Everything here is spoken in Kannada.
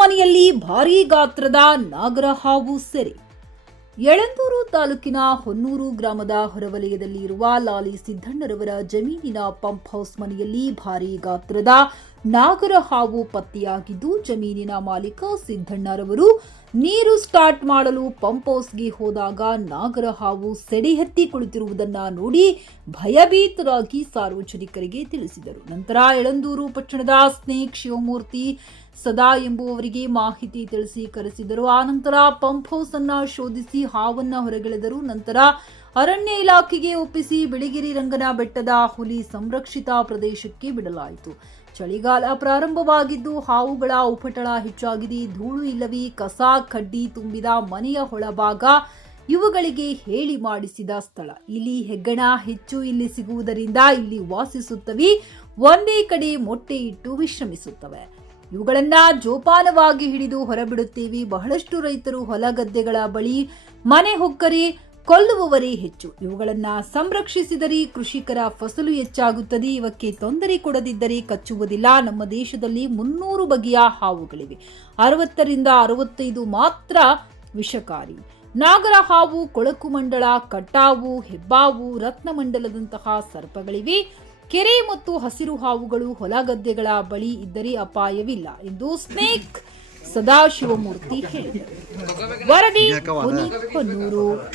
ಮನೆಯಲ್ಲಿ ಭಾರೀ ಗಾತ್ರದ ನಾಗರ ಹಾವು ಸೆರೆ. ಯಳಂದೂರು ತಾಲೂಕಿನ ಹೊನ್ನೂರು ಗ್ರಾಮದ ಹೊರವಲಯದಲ್ಲಿ ಇರುವ ಲಾಲಿ ಸಿದ್ದಣ್ಣರವರ ಜಮೀನಿನ ಪಂಪ್ ಹೌಸ್ ಮನೆಯಲ್ಲಿ ಭಾರೀ ಗಾತ್ರದ ನಾಗರ ಹಾವು ಪತ್ತೆಯಾಗಿದ್ದು ಜಮೀನಿನ ಮಾಲೀಕ ಸಿದ್ದಣ್ಣರವರು ನೀರು ಸ್ಟಾರ್ಟ್ ಮಾಡಲು ಪಂಪ್ ಹೌಸ್ಗೆ ಹೋದಾಗ ನಾಗರ ಹಾವು ಸೆಡೆಹತ್ತಿ ಕುಳಿತಿರುವುದನ್ನು ನೋಡಿ ಭಯಭೀತರಾಗಿ ಸಾರ್ವಜನಿಕರಿಗೆ ತಿಳಿಸಿದರು. ನಂತರ ಎಳಂದೂರು ಪಟ್ಟಣದ ಸ್ನೇಕ್ ಶಿವಮೂರ್ತಿ ಸದಾ ಎಂಬುವವರಿಗೆ ಮಾಹಿತಿ ತಿಳಿಸಿ ಕರೆಸಿದರು. ಆ ನಂತರ ಪಂಪ್ ಹೌಸ್ ಅನ್ನ ಶೋಧಿಸಿ ಹಾವನ್ನ ಹೊರಗೆಳೆದರು. ನಂತರ ಅರಣ್ಯ ಇಲಾಖೆಗೆ ಒಪ್ಪಿಸಿ ಬಿಳಿಗಿರಿ ರಂಗನ ಬೆಟ್ಟದ ಹುಲಿ ಸಂರಕ್ಷಿತ ಪ್ರದೇಶಕ್ಕೆ ಬಿಡಲಾಯಿತು. ಚಳಿಗಾಲ ಪ್ರಾರಂಭವಾಗಿದ್ದು ಹಾವುಗಳ ಉಪಟಳ ಹೆಚ್ಚಾಗಿದೆ. ಧೂಳು ಇಲ್ಲವೇ ಕಸ, ಕಡ್ಡಿ ತುಂಬಿದ ಮನೆಯ ಒಳಭಾಗ ಇವುಗಳಿಗೆ ಹೇಳಿ ಮಾಡಿಸಿದ ಸ್ಥಳ. ಇಲ್ಲಿ ಹೆಗ್ಗಣ ಹೆಚ್ಚು ಇಲ್ಲಿ ಸಿಗುವುದರಿಂದ ಇಲ್ಲಿ ವಾಸಿಸುತ್ತವೆ. ಒಂದೇ ಕಡೆ ಮೊಟ್ಟೆ ಇಟ್ಟು ವಿಶ್ರಮಿಸುತ್ತವೆ. ಇವುಗಳನ್ನ ಜೋಪಾನವಾಗಿ ಹಿಡಿದು ಹೊರಬಿಡುತ್ತೇವೆ. ಬಹಳಷ್ಟು ರೈತರು ಹೊಲ ಗದ್ದೆಗಳ ಬಳಿ ಮನೆ ಹೊಕ್ಕರೆ ಕೊಲ್ಲುವವರೇ ಹೆಚ್ಚು. ಇವುಗಳನ್ನು ಸಂರಕ್ಷಿಸಿದರೆ ಕೃಷಿಕರ ಫಸಲು ಹೆಚ್ಚಾಗುತ್ತದೆ. ಇವಕ್ಕೆ ತೊಂದರೆ ಕೊಡದಿದ್ದರೆ ಕಚ್ಚುವುದಿಲ್ಲ. ನಮ್ಮ ದೇಶದಲ್ಲಿ ಮುನ್ನೂರು ಬಗೆಯ ಹಾವುಗಳಿವೆ. ಅರವತ್ತರಿಂದ ಅರವತ್ತೈದು ಮಾತ್ರ ವಿಷಕಾರಿ. ನಾಗರ ಹಾವು ಕೊಳಕು ಮಂಡಳ ಕಟ್ಟಾವು ಹೆಬ್ಬಾವು ರತ್ನಮಂಡಲದಂತಹ ಸರ್ಪಗಳಿವೆ. ಕೆರೆ ಮತ್ತು ಹಸಿರು ಹಾವುಗಳು ಹೊಲಗದ್ದೆಗಳ ಬಳಿ ಇದ್ದರೆ ಅಪಾಯವಿಲ್ಲ ಎಂದು ಸ್ನೇಕ್ ಸದಾಶಿವಮೂರ್ತಿ ಹೇಳಿದರು. ವರದಿ ಹೊನ್ನೂರು.